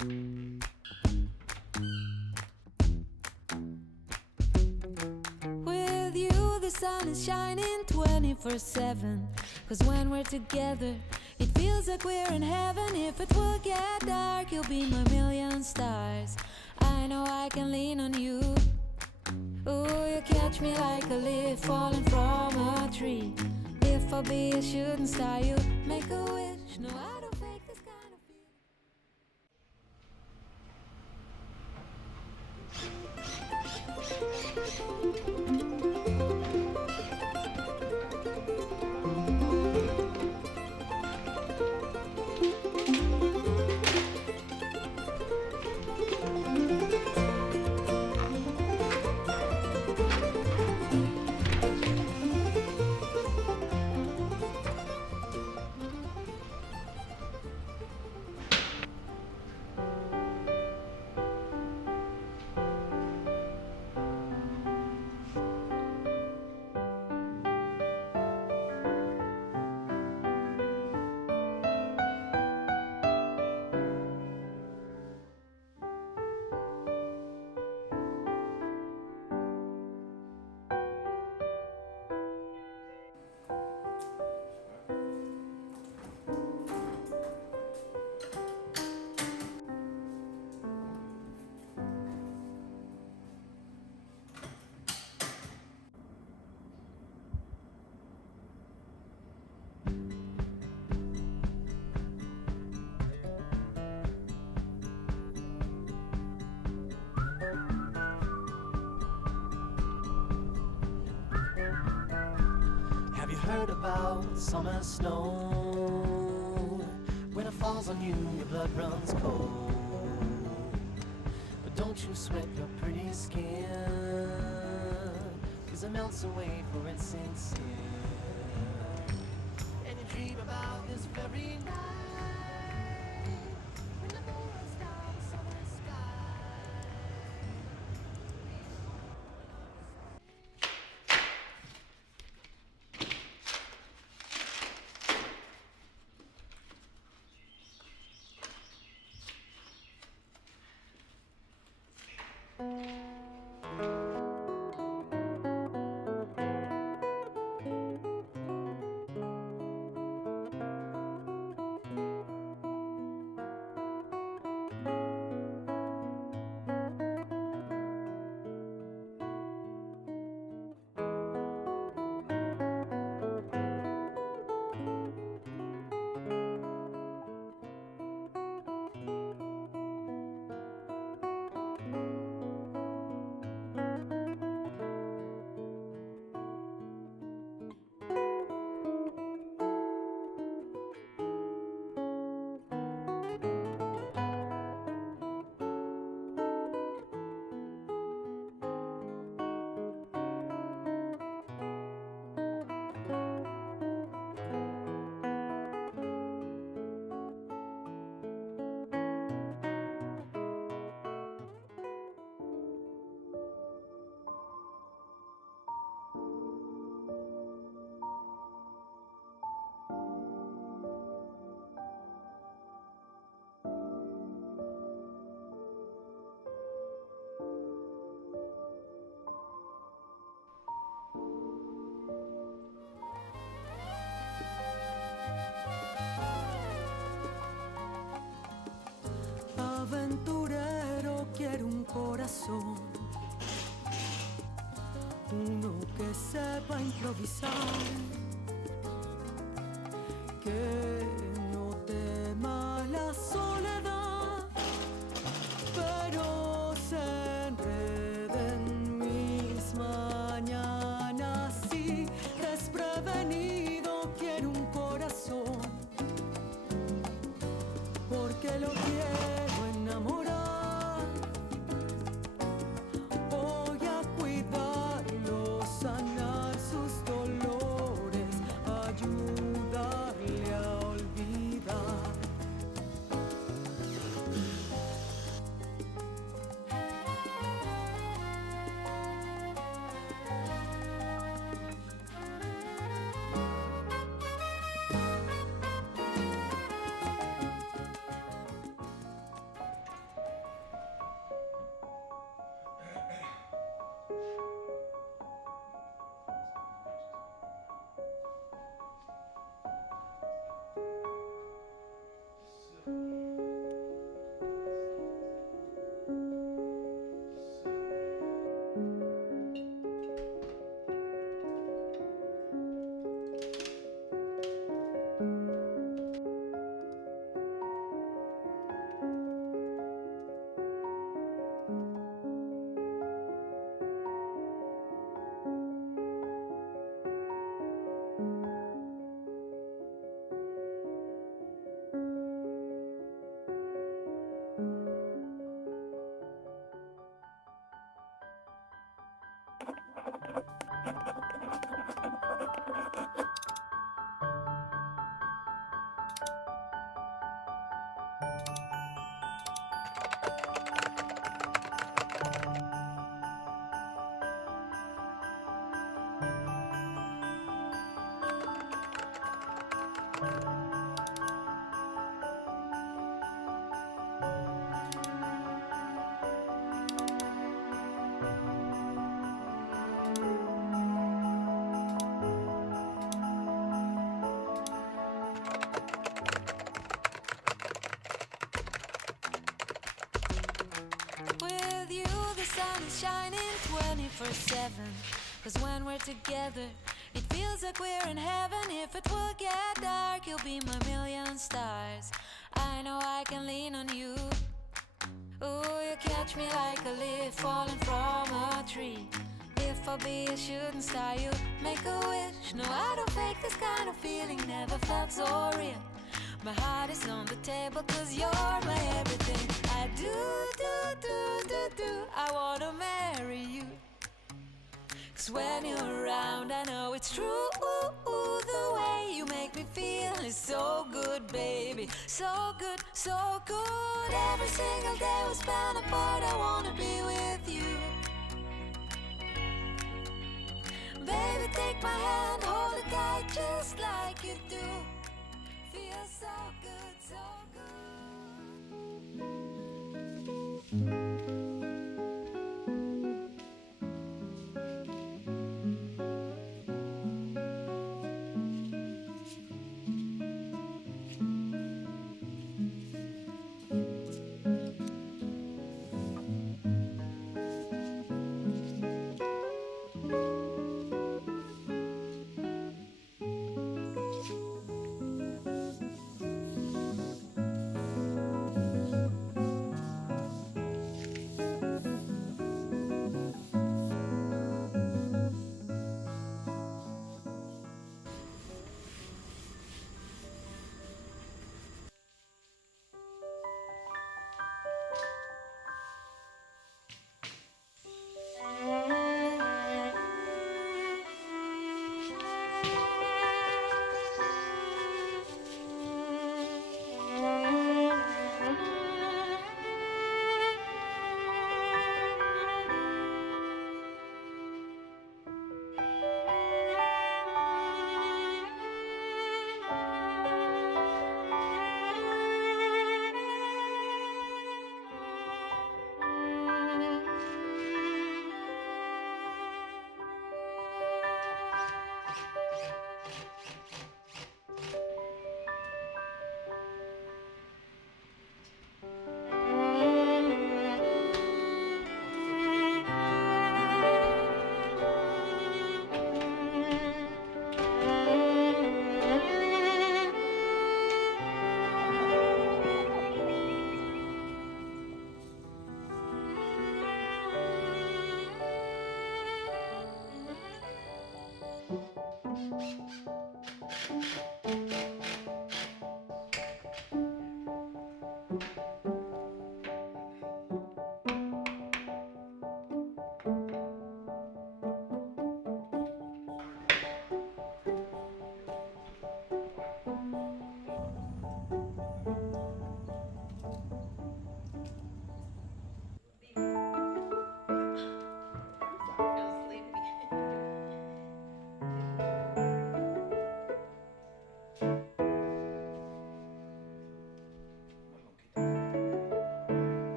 With you the sun is shining 24/7. 'Cause when we're together it feels like we're in heaven. If it will get dark, you'll be my million stars. I know I can lean on you. Ooh, you catch me like a leaf falling from a tree. If I'll be a shooting star, you make a wish. No, I don't fake this kind of feeling. Have you heard about summer snow? When it falls on you, your blood runs cold. But don't you sweat your pretty skin, 'cause it melts away for it sinks in. And you dream about this very night, when the moon runs down the southern sky. Aventurero quiere un corazón, uno que sepa improvisar, que no tema la soledad, pero se enrede en mis mañanas. Y desprevenido quiere un corazón, porque lo quiero enamorar. Voy a cuidarlo, sanar sus dolores, ayudarle a olvidar. 24/7. Cause when we're together, it feels like we're in heaven. If it will get dark, you'll be my million stars. I know I can lean on you. Ooh, you catch me like a leaf falling from a tree. If I'll be a shooting star, you make a wish. No, I don't fake this kind of feeling, never felt so real. My heart is on the table cause you're my everything. I do, I wanna marry you. Cause when you're around I know it's true. The way you make me feel is so good, baby. So good, so good. Every single day we spend apart, I wanna be with you. Baby, take my hand, hold it tight just like you do. Feels so good, so good.